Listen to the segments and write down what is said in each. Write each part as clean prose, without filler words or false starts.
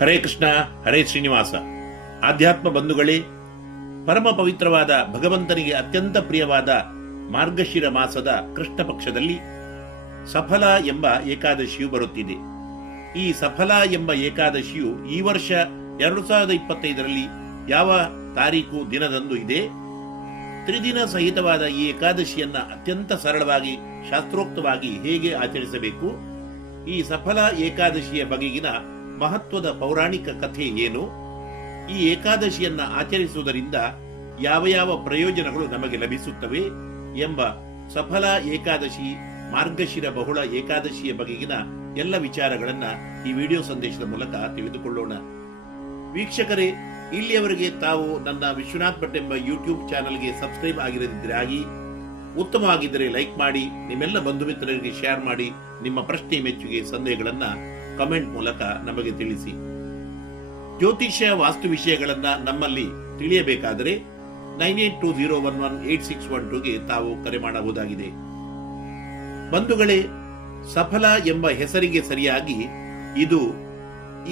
ಹರೇ ಕೃಷ್ಣ, ಹರೇ ಶ್ರೀನಿವಾಸ. ಆಧ್ಯಾತ್ಮ ಬಂಧುಗಳೇ, ಪರಮ ಪವಿತ್ರವಾದ ಭಗವಂತನಿಗೆ ಅತ್ಯಂತ ಪ್ರಿಯವಾದ ಮಾರ್ಗಶಿರ ಮಾಸದ ಕೃಷ್ಣ ಪಕ್ಷದಲ್ಲಿ ಸಫಲ ಎಂಬ ಏಕಾದಶಿಯು ಬರುತ್ತಿದೆ. ಈ ಸಫಲ ಎಂಬ ಏಕಾದಶಿಯು ಈ ವರ್ಷ 2025ರಲ್ಲಿ ಯಾವ ತಾರೀಕು ದಿನದಂದು ಇದೆ? ತ್ರಿದಿನ ಸಹಿತವಾದ ಈ ಏಕಾದಶಿಯನ್ನ ಅತ್ಯಂತ ಸರಳವಾಗಿ ಶಾಸ್ತ್ರೋಕ್ತವಾಗಿ ಹೇಗೆ ಆಚರಿಸಬೇಕು, ಈ ಸಫಲ ಏಕಾದಶಿಯ ಬಗೆಗಿನ ಮಹತ್ವದ ಪೌರಾಣಿಕ ಕಥೆ ಏನು, ಈ ಏಕಾದಶಿಯನ್ನ ಆಚರಿಸುವುದರಿಂದ ಯಾವ ಯಾವ ಪ್ರಯೋಜನಗಳು ನಮಗೆ ಲಭಿಸುತ್ತವೆ ಎಂಬ ಸಫಲ ಏಕಾದಶಿ, ಮಾರ್ಗಶಿರ ಬಹುಳ ಏಕಾದಶಿಯ ಬಗೆಗಿನ ಎಲ್ಲ ವಿಚಾರಗಳನ್ನ ಈ ವಿಡಿಯೋ ಸಂದೇಶದ ಮೂಲಕ ತಿಳಿದುಕೊಳ್ಳೋಣ. ವೀಕ್ಷಕರೇ, ಇಲ್ಲಿಯವರೆಗೆ ತಾವು ನನ್ನ ವಿಶ್ವನಾಥ್ ಭಟ್ ಎಂಬ ಯೂಟ್ಯೂಬ್ ಚಾನೆಲ್ಗೆ ಸಬ್ಸ್ಕ್ರೈಬ್ ಆಗಿರದಿದ್ದರೆ ಆಗಿ, ಉತ್ತಮವಾಗಿದ್ದರೆ ಲೈಕ್ ಮಾಡಿ, ನಿಮ್ಮೆಲ್ಲ ಬಂಧು ಮಿತ್ರರಿಗೆ ಶೇರ್ ಮಾಡಿ, ನಿಮ್ಮ ಪ್ರಶ್ನೆ ಮೆಚ್ಚುಗೆ ಸಂದೇಹಗಳನ್ನ ಕಮೆಂಟ್ ಮೂಲಕ ನಮಗೆ ತಿಳಿಸಿ. ಜ್ಯೋತಿಷ್ಯ ವಾಸ್ತು ವಿಷಯಗಳನ್ನ ನಮ್ಮಲ್ಲಿ ತಿಳಿಯಬೇಕಾದರೆ 9820118612ಗೆ ತಾವು ಕರೆ ಮಾಡಬಹುದಾಗಿದೆ. ಬಂಧುಗಳೇ, ಸಫಲ ಎಂಬ ಹೆಸರಿಗೆ ಸರಿಯಾಗಿ ಇದು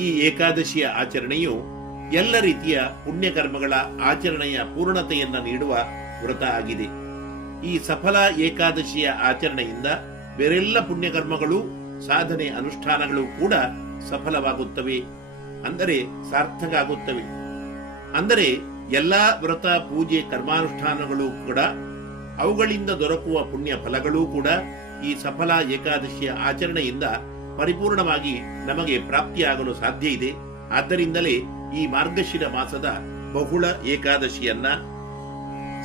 ಈ ಏಕಾದಶಿಯ ಆಚರಣೆಯು ಎಲ್ಲ ರೀತಿಯ ಪುಣ್ಯಕರ್ಮಗಳ ಆಚರಣೆಯ ಪೂರ್ಣತೆಯನ್ನ ನೀಡುವ ವ್ರತ ಆಗಿದೆ. ಈ ಸಫಲ ಏಕಾದಶಿಯ ಆಚರಣೆಯಿಂದ ಬೇರೆಲ್ಲ ಪುಣ್ಯಕರ್ಮಗಳು, ಸಾಧನೆ, ಅನುಷ್ಠಾನಗಳು ಕೂಡ ಸಫಲವಾಗುತ್ತವೆ, ಅಂದರೆ ಸಾರ್ಥಕ ಆಗುತ್ತವೆ. ಅಂದರೆ ಎಲ್ಲಾ ವ್ರತ, ಪೂಜೆ, ಕರ್ಮಾನುಷ್ಠಾನಗಳು ಕೂಡ, ಅವುಗಳಿಂದ ದೊರಕುವ ಪುಣ್ಯ ಫಲಗಳೂ ಕೂಡ ಈ ಸಫಲ ಏಕಾದಶಿಯ ಆಚರಣೆಯಿಂದ ಪರಿಪೂರ್ಣವಾಗಿ ನಮಗೆ ಪ್ರಾಪ್ತಿಯಾಗಲು ಸಾಧ್ಯ ಇದೆ. ಆದ್ದರಿಂದಲೇ ಈ ಮಾರ್ಗಶಿರ ಮಾಸದ ಬಹುಳ ಏಕಾದಶಿಯನ್ನ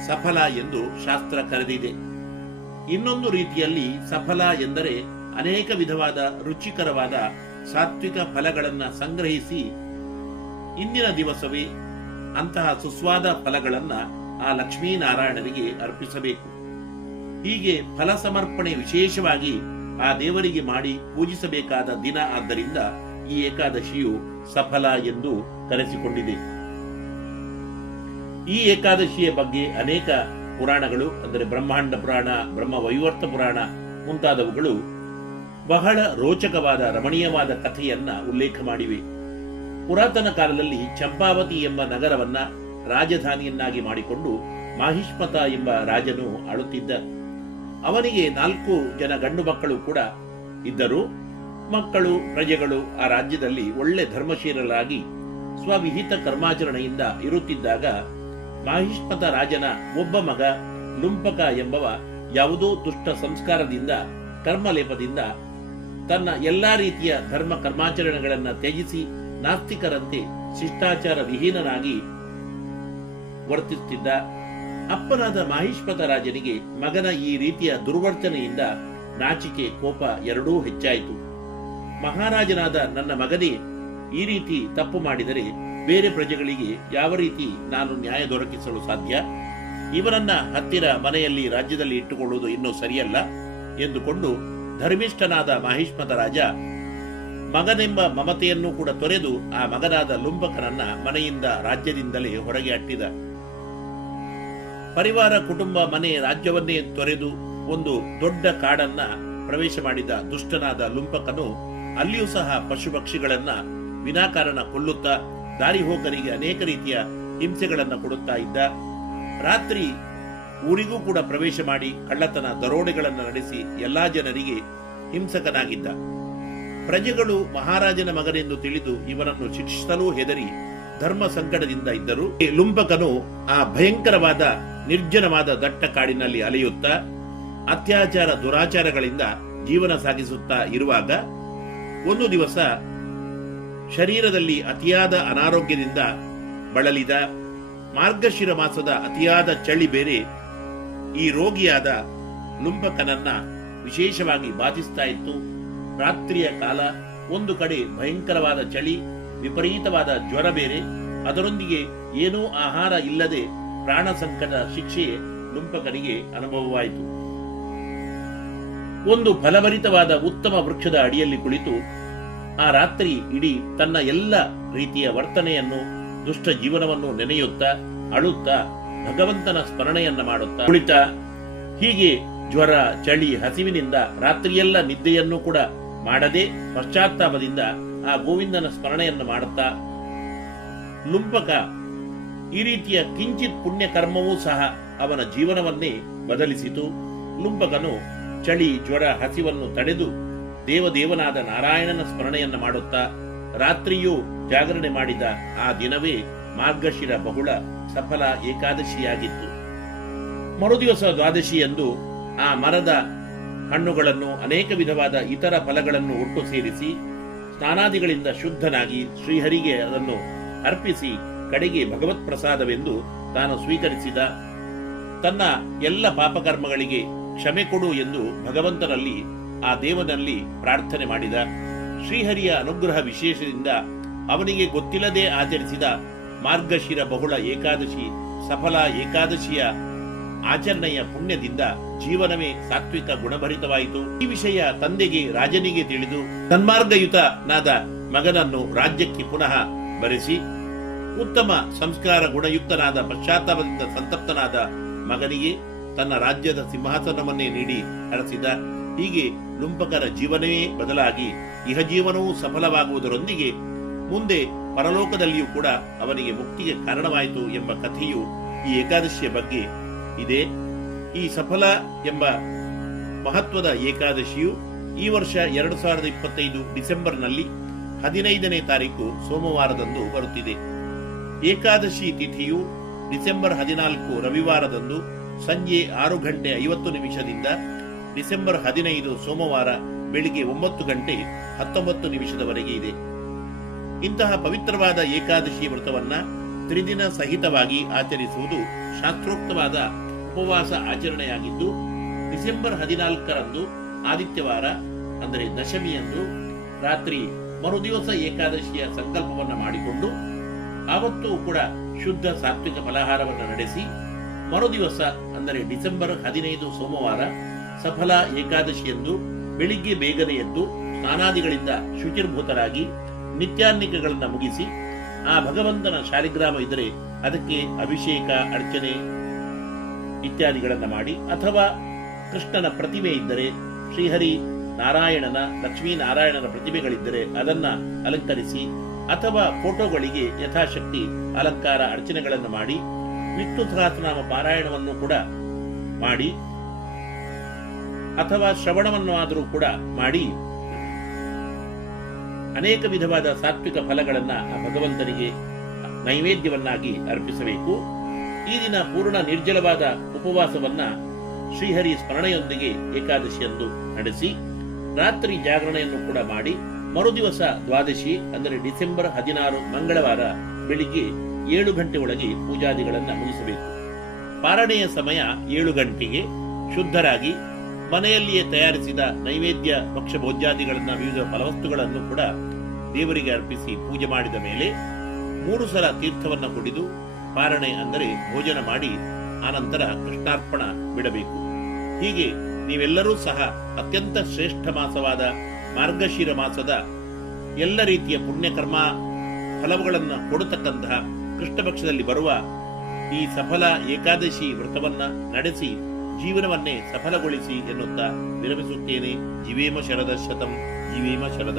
ಸಫಲ ಎಂದು ಶಾಸ್ತ್ರ ಕರೆದಿದೆ. ಇನ್ನೊಂದು ರೀತಿಯಲ್ಲಿ ಸಫಲ ಎಂದರೆ ಅನೇಕ ವಿಧವಾದ ರುಚಿಕರವಾದ ಸಾತ್ವಿಕ ಫಲಗಳನ್ನ ಸಂಗ್ರಹಿಸಿ ಇಂದಿನ ದಿವಸವೇ ಅಂತಹ ಸುಸ್ವಾದ ಫಲಗಳನ್ನ ಆ ಲಕ್ಷ್ಮೀನಾರಾಯಣರಿಗೆ ಅರ್ಪಿಸಬೇಕು. ಹೀಗೆ ಫಲ ಸಮರ್ಪಣೆ ವಿಶೇಷವಾಗಿ ಆ ದೇವರಿಗೆ ಮಾಡಿ ಪೂಜಿಸಬೇಕಾದ ದಿನ. ಆದ್ದರಿಂದ ಈ ಏಕಾದಶಿಯು ಸಫಲ ಎಂದು ಕರೆಸಿಕೊಂಡಿದೆ. ಈ ಏಕಾದಶಿಯ ಬಗ್ಗೆ ಅನೇಕ ಪುರಾಣಗಳು, ಅಂದರೆ ಬ್ರಹ್ಮಾಂಡ ಪುರಾಣ, ಬ್ರಹ್ಮ ವೈವರ್ತ ಪುರಾಣ ಮುಂತಾದವುಗಳು ಬಹಳ ರೋಚಕವಾದ ರಮಣೀಯವಾದ ಕಥೆಯನ್ನ ಉಲ್ಲೇಖ ಮಾಡಿವೆ. ಪುರಾತನ ಕಾಲದಲ್ಲಿ ಚಂಪಾವತಿ ಎಂಬ ನಗರವನ್ನ ರಾಜಧಾನಿಯನ್ನಾಗಿ ಮಾಡಿಕೊಂಡು ಮಾಹಿಷ್ಮತ ಎಂಬ ರಾಜನು ಆಳುತ್ತಿದ್ದ. ಅವನಿಗೆ 4 ಜನ ಗಂಡು ಮಕ್ಕಳು ಕೂಡ ಇದ್ದರು. ಮಕ್ಕಳು, ಪ್ರಜೆಗಳು ಆ ರಾಜ್ಯದಲ್ಲಿ ಒಳ್ಳೆ ಧರ್ಮಶೀಲರಾಗಿ ಸ್ವವಿಹಿತ ಕರ್ಮಾಚರಣೆಯಿಂದ ಇರುತ್ತಿದ್ದಾಗ ಮಾಹಿಷ್ಮತ ರಾಜನ ಒಬ್ಬ ಮಗ ಲುಂಪಕ ಎಂಬವ ಯಾವುದೋ ದುಷ್ಟ ಸಂಸ್ಕಾರದಿಂದ, ಕರ್ಮಲೇಪದಿಂದ ತನ್ನ ಎಲ್ಲಾ ರೀತಿಯ ಧರ್ಮ ಕರ್ಮಾಚರಣೆಗಳನ್ನ ತ್ಯಜಿಸಿ ನಾಸ್ತಿಕರಂತೆ ಶಿಷ್ಟಾಚಾರ ವಿಹೀನನಾಗಿ ವರ್ತಿಸುತ್ತಿದ್ದ. ಅಪ್ಪನಾದ ಮಾಹಿಷ್ಮತ ರಾಜನಿಗೆ ಮಗನ ಈ ರೀತಿಯ ದುರ್ವರ್ತನೆಯಿಂದ ನಾಚಿಕೆ, ಕೋಪ ಎರಡೂ ಹೆಚ್ಚಾಯಿತು. ಮಹಾರಾಜನಾದ ನನ್ನ ಮಗನೇ ಈ ರೀತಿ ತಪ್ಪು ಮಾಡಿದರೆ ಬೇರೆ ಪ್ರಜೆಗಳಿಗೆ ಯಾವ ರೀತಿ ನಾನು ನ್ಯಾಯ ದೊರಕಿಸಲು ಸಾಧ್ಯ? ಇವನನ್ನ ಹತ್ತಿರ ಮನೆಯಲ್ಲಿ, ರಾಜ್ಯದಲ್ಲಿ ಇಟ್ಟುಕೊಳ್ಳುವುದು ಇನ್ನೂ ಸರಿಯಲ್ಲ ಎಂದುಕೊಂಡು ಧರ್ಮಿಷ್ಠನಾದ ಮಾಹಿಷ್ಮತ ರಾಜ ಮಗನೆಂಬ ಮಮತೆಯನ್ನು ಕೂಡ ತೊರೆದು ಆ ಮಗನಾದ ಲುಂಬಕನನ್ನ ಮನೆಯಿಂದ, ರಾಜ್ಯದಿಂದಲೇ ಹೊರಗೆ ಅಟ್ಟಿದ. ಪರಿವಾರ, ಕುಟುಂಬ, ಮನೆ, ರಾಜ್ಯವನ್ನೇ ತೊರೆದು ಒಂದು ದೊಡ್ಡ ಕಾಡನ್ನ ಪ್ರವೇಶ ಮಾಡಿದ ದುಷ್ಟನಾದ ಲುಂಪಕನು ಅಲ್ಲಿಯೂ ಸಹ ಪಶು ಪಕ್ಷಿಗಳನ್ನ ವಿನಾಕಾರಣ ಕೊಲ್ಲುತ್ತಾ ದಾರಿ ಹೋಗರಿಗೆ ಅನೇಕ ರೀತಿಯ ಹಿಂಸೆಗಳನ್ನ ಕೊಡುತ್ತಾ ಇದ್ದ. ರಾತ್ರಿ ಊರಿಗೂ ಕೂಡ ಪ್ರವೇಶ ಮಾಡಿ ಕಳ್ಳತನ, ದರೋಡೆಗಳನ್ನು ನಡೆಸಿ ಎಲ್ಲಾ ಜನರಿಗೆ ಹಿಂಸಕನಾಗಿದ್ದ. ಪ್ರಜೆಗಳು ಮಹಾರಾಜನ ಮಗನೆಂದು ತಿಳಿದು ಇವನನ್ನು ಶಿಕ್ಷಿಸಲು ಹೆದರಿ ಧರ್ಮ ಸಂಕಟದಿಂದ ಇದ್ದರು. ಲುಂಪಕನು ಆ ಭಯಂಕರವಾದ ನಿರ್ಜನವಾದ ದಟ್ಟ ಕಾಡಿನಲ್ಲಿ ಅಲೆಯುತ್ತಾ ಅತ್ಯಾಚಾರ, ದುರಾಚಾರಗಳಿಂದ ಜೀವನ ಸಾಗಿಸುತ್ತಾ ಇರುವಾಗ ಒಂದು ದಿವಸ ಶರೀರದಲ್ಲಿ ಅತಿಯಾದ ಅನಾರೋಗ್ಯದಿಂದ ಬಳಲಿದ, ಮಾರ್ಗಶಿರ ಮಾಸದ ಅತಿಯಾದ ಚಳಿ ಬೇರೆ ಈ ರೋಗಿಯಾದ ಲುಂಪಕನನ್ನ ವಿಶೇಷವಾಗಿ ಬಾಧಿಸ್ತಾ ಇತ್ತು. ರಾತ್ರಿಯ ಕಾಲ, ಒಂದು ಕಡೆ ಭಯಂಕರವಾದ ಚಳಿ, ವಿಪರೀತವಾದ ಜ್ವರ ಬೇರೆ, ಅದರೊಂದಿಗೆ ಏನೂ ಆಹಾರ ಇಲ್ಲದೆ ಪ್ರಾಣ ಸಂಕಟ ಶಿಕ್ಷೆ ಲುಂಪಕನಿಗೆ ಅನುಭವವಾಯಿತು. ಒಂದು ಫಲಭರಿತವಾದ ಉತ್ತಮ ವೃಕ್ಷದ ಅಡಿಯಲ್ಲಿ ಕುಳಿತು ಆ ರಾತ್ರಿ ಇಡೀ ತನ್ನ ಎಲ್ಲ ರೀತಿಯ ವರ್ತನೆಯನ್ನು, ದುಷ್ಟ ಜೀವನವನ್ನು ನೆನೆಯುತ್ತಾ, ಅಳುತ್ತಾ, ಭಗವಂತನ ಸ್ಮರಣೆಯನ್ನ ಮಾಡುತ್ತಾ ಕುಳಿತ. ಹೀಗೆ ಜ್ವರ, ಚಳಿ, ಹಸಿವಿನಿಂದ ರಾತ್ರಿಯೆಲ್ಲ ನಿದ್ದೆಯನ್ನು ಕೂಡ ಮಾಡದೆ ಪಶ್ಚಾತ್ತಾಪದಿಂದ ಆ ಗೋವಿಂದನ ಸ್ಮರಣೆಯನ್ನು ಮಾಡುತ್ತಾ ಲುಂಪಕ ಈ ರೀತಿಯ ಕಿಂಚಿತ್ ಪುಣ್ಯ ಕರ್ಮವೂ ಸಹ ಅವನ ಜೀವನವನ್ನೇ ಬದಲಿಸಿತು. ಲುಂಪಕನು ಚಳಿ, ಜ್ವರ, ಹಸಿವನ್ನು ತಡೆದು ದೇವದೇವನಾದ ನಾರಾಯಣನ ಸ್ಮರಣೆಯನ್ನು ಮಾಡುತ್ತಾ ರಾತ್ರಿಯೂ ಜಾಗರಣೆ ಮಾಡಿದ ಆ ದಿನವೇ ಮಾರ್ಗಶಿರ ಬಹುಳ ಸಫಲ ಏಕಾದಶಿಯಾಗಿತ್ತು. ಮರುದಿವಸ ದ್ವಾದಶಿಯಂದು ಆ ಮರದ ಹಣ್ಣುಗಳನ್ನು, ಅನೇಕ ವಿಧವಾದ ಇತರ ಫಲಗಳನ್ನು ಒಟ್ಟು ಸೇರಿಸಿ ಸ್ನಾನಾದಿಗಳಿಂದ ಶುದ್ಧನಾಗಿ ಶ್ರೀಹರಿಗೆ ಅದನ್ನು ಅರ್ಪಿಸಿ ಕಡೆಗೆ ಭಗವತ್ ಪ್ರಸಾದವೆಂದು ತಾನು ಸ್ವೀಕರಿಸಿದ. ತನ್ನ ಎಲ್ಲ ಪಾಪಕರ್ಮಗಳಿಗೆ ಕ್ಷಮೆ ಕೊಡು ಎಂದು ಭಗವಂತನಲ್ಲಿ, ಆ ದೇವನಲ್ಲಿ ಪ್ರಾರ್ಥನೆ ಮಾಡಿದ. ಶ್ರೀಹರಿಯ ಅನುಗ್ರಹ ವಿಶೇಷದಿಂದ ಅವನಿಗೆ ಗೊತ್ತಿಲ್ಲದೆ ಆಚರಿಸಿದ ಮಾರ್ಗಶಿರ ಬಹುಳ ಏಕಾದಶಿ ಸಫಲ ಏಕಾದಶಿಯ ಆಚರಣೆಯ ಪುಣ್ಯದಿಂದ ಜೀವನವೇ ಸಾತ್ವಿಕ ಗುಣಭರಿತವಾಯಿತು. ಈ ವಿಷಯ ತಂದೆಗೆ, ರಾಜನಿಗೆ ತಿಳಿದು ಸನ್ಮಾರ್ಗಯುತನಾದ ಮಗನನ್ನು ರಾಜ್ಯಕ್ಕೆ ಪುನಃ ಬರೆಸಿ ಉತ್ತಮ ಸಂಸ್ಕಾರ ಗುಣಯುಕ್ತನಾದ ಪಶ್ಚಾತ್ತಾಪದಿಂದ ಸಂತಪ್ತನಾದ ಮಗನಿಗೆ ತನ್ನ ರಾಜ್ಯದ ಸಿಂಹಾಸನವನ್ನೇ ನೀಡಿ ಹರಸಿದ. ಹೀಗೆ ಲುಂಪಕರ ಜೀವನವೇ ಬದಲಾಗಿ ಇಹಜೀವನವೂ ಸಫಲವಾಗುವುದರೊಂದಿಗೆ ಮುಂದೆ ಪರಲೋಕದಲ್ಲಿಯೂ ಕೂಡ ಅವನಿಗೆ ಮುಕ್ತಿಗೆ ಕಾರಣವಾಯಿತು ಎಂಬ ಕಥೆಯು ಈ ಏಕಾದಶಿಯ ಬಗ್ಗೆ ಇದೆ. ಈ ಸಫಲ ಎಂಬ ಮಹತ್ವದ ಏಕಾದಶಿಯು ಈ ವರ್ಷ 2025 ಡಿಸೆಂಬರ್ನಲ್ಲಿ 15ನೇ ತಾರೀಕು ಸೋಮವಾರದಂದು ಬರುತ್ತಿದೆ. ಏಕಾದಶಿ ತಿಥಿಯು ಡಿಸೆಂಬರ್ 14 ರವಿವಾರದಂದು ಸಂಜೆ 6:50 ಡಿಸೆಂಬರ್ 15 ಸೋಮವಾರ ಬೆಳಿಗ್ಗೆ 9:19 ಇದೆ. ಇಂತಹ ಪವಿತ್ರವಾದ ಏಕಾದಶಿ ವ್ರತವನ್ನ ತ್ರಿದಿನ ಸಹಿತವಾಗಿ ಆಚರಿಸುವುದು ಶಾಸ್ತ್ರೋಕ್ತವಾದ ಉಪವಾಸ ಆಚರಣೆಯಾಗಿದ್ದು, ಡಿಸೆಂಬರ್ 14ರಂದು ಆದಿತ್ಯವಾರ ಅಂದರೆ ದಶಮಿಯಂದು ರಾತ್ರಿ ಮರುದಿವಸ ಏಕಾದಶಿಯ ಸಂಕಲ್ಪವನ್ನು ಮಾಡಿಕೊಂಡು ಆವತ್ತೂ ಕೂಡ ಶುದ್ಧ ಸಾತ್ವಿಕ ಫಲಾಹಾರವನ್ನು ನಡೆಸಿ ಮರುದಿವಸ ಅಂದರೆ ಡಿಸೆಂಬರ್ 15 ಸೋಮವಾರ ಸಫಲ ಏಕಾದಶಿಯಂದು ಬೆಳಿಗ್ಗೆ ಬೇಗನೆ ಎದ್ದು ಸ್ನಾನಾದಿಗಳಿಂದ ಶುಚಿರ್ಭೂತರಾಗಿ ನಿತ್ಯಾನ್ನಿಕಗಳನ್ನು ಮುಗಿಸಿ ಆ ಭಗವಂತನ ಶಾಲಿಗ್ರಾಮ ಇದ್ದರೆ ಅದಕ್ಕೆ ಅಭಿಷೇಕ, ಅರ್ಚನೆ ಇತ್ಯಾದಿಗಳನ್ನು ಮಾಡಿ, ಅಥವಾ ಕೃಷ್ಣನ ಪ್ರತಿಮೆ ಇದ್ದರೆ, ಶ್ರೀಹರಿ ನಾರಾಯಣನ, ಲಕ್ಷ್ಮೀನಾರಾಯಣನ ಪ್ರತಿಮೆಗಳಿದ್ದರೆ ಅದನ್ನ ಅಲಂಕರಿಸಿ, ಅಥವಾ ಫೋಟೋಗಳಿಗೆ ಯಥಾಶಕ್ತಿ ಅಲಂಕಾರ ಅರ್ಚನೆಗಳನ್ನು ಮಾಡಿ ವಿಷ್ಣು ಸಹಸ್ರನಾಮ ಪಾರಾಯಣವನ್ನು ಕೂಡ ಮಾಡಿ, ಅಥವಾ ಶ್ರವಣವನ್ನು ಆದರೂ ಕೂಡ ಮಾಡಿ ಅನೇಕ ವಿಧವಾದ ಸಾತ್ವಿಕ ಫಲಗಳನ್ನ ಆ ಭಗವಂತನಿಗೆ ನೈವೇದ್ಯವನ್ನಾಗಿ ಅರ್ಪಿಸಬೇಕು. ಈ ದಿನ ಪೂರ್ಣ ನಿರ್ಜಲವಾದ ಉಪವಾಸವನ್ನ ಶ್ರೀಹರಿ ಸ್ಮರಣೆಯೊಂದಿಗೆ ಏಕಾದಶಿಯಂದು ನಡೆಸಿ ರಾತ್ರಿ ಜಾಗರಣೆಯನ್ನು ಕೂಡ ಮಾಡಿ ಮರುದಿವಸ ದ್ವಾದಶಿ ಅಂದರೆ ಡಿಸೆಂಬರ್ 16 ಮಂಗಳವಾರ ಬೆಳಿಗ್ಗೆ 7 ಗಂಟೆ ಒಳಗೆ ಪೂಜಾದಿಗಳನ್ನು ಮುಗಿಸಬೇಕು. ಪಾರಣೆಯ ಸಮಯ 7 ಗಂಟೆಗೆ ಶುದ್ಧರಾಗಿ ಮನೆಯಲ್ಲಿಯೇ ತಯಾರಿಸಿದ ನೈವೇದ್ಯ ಭಕ್ಷ್ಯ ಭೋಜ್ಯಾದಿಗಳನ್ನ, ವಿವಿಧ ಫಲವಸ್ತುಗಳನ್ನು ಕೂಡ ದೇವರಿಗೆ ಅರ್ಪಿಸಿ ಪೂಜೆ ಮಾಡಿದ ಮೇಲೆ 3 ಸಲ ತೀರ್ಥವನ್ನ ಕುಡಿದು ಪಾರಣೆ ಅಂದರೆ ಭೋಜನ ಮಾಡಿ ಆನಂತರ ಕೃಷ್ಣಾರ್ಪಣ ಬಿಡಬೇಕು. ಹೀಗೆ ನೀವೆಲ್ಲರೂ ಸಹ ಅತ್ಯಂತ ಶ್ರೇಷ್ಠ ಮಾಸವಾದ ಮಾರ್ಗಶಿರ ಮಾಸದ ಎಲ್ಲ ರೀತಿಯ ಪುಣ್ಯಕರ್ಮ ಫಲಗಳನ್ನು ಕೊಡತಕ್ಕಂತಹ ಕೃಷ್ಣ ಪಕ್ಷದಲ್ಲಿ ಬರುವ ಈ ಸಫಲ ಏಕಾದಶಿ ವ್ರತವನ್ನ ನಡೆಸಿ ಜೀವನವನ್ನೇ ಸಫಲಗೊಳಿಸಿ ಎನ್ನುತ್ತಾ ವಿರಮಿಸುತ್ತೇನೆ. ಜೀವೇಮ ಶರದ ಶತಂ, ಜೀವೇಮ ಶರದ